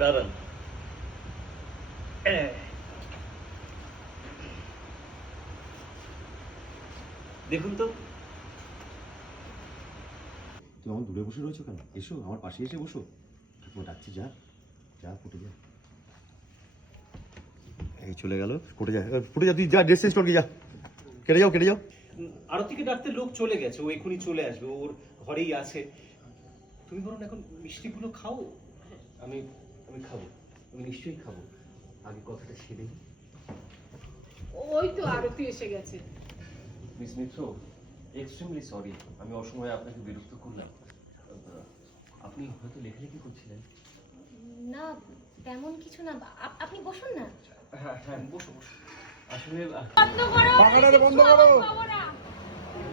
দাঁড়ান। দেখুন তো, তুমি আমার দূরে বসে রয়েছো কেন? এসো আমার পাশে এসে বসো। ঠাকুমা ডাকছি, যা যা ফুটে যা। এই চলে গেল, ফুটে যা ফুটে যা, তুই যা ড্রেস চেঞ্জ করবি, যা কেটে যাও কেটে যাও। আরতিকে ডাকতে লোক চলে গেছে, ও এখনই চলে আসবে, ওর ঘরেই আছে। তুমি বরং এখন মিষ্টিগুলো খাও। আমি আমি খাবো, আমি নিশ্চয়ই খাবো। আগে কথাটা সেরে নিই। ওই তো আরতি এসে গেছে। মিস মিত্র, এক্সট্রিমলি সরি, আমি অসময়ে আপনাকে বিরক্ত করলাম। আপনি হয়তো লেখালেখি করছিলেন। না তেমন কিছু না, আপনি বসুন না। হ্যাঁ হ্যাঁ, বসো বসো। আসলে বন্ধ করো, পাখাটা বন্ধ করো। পাবো না।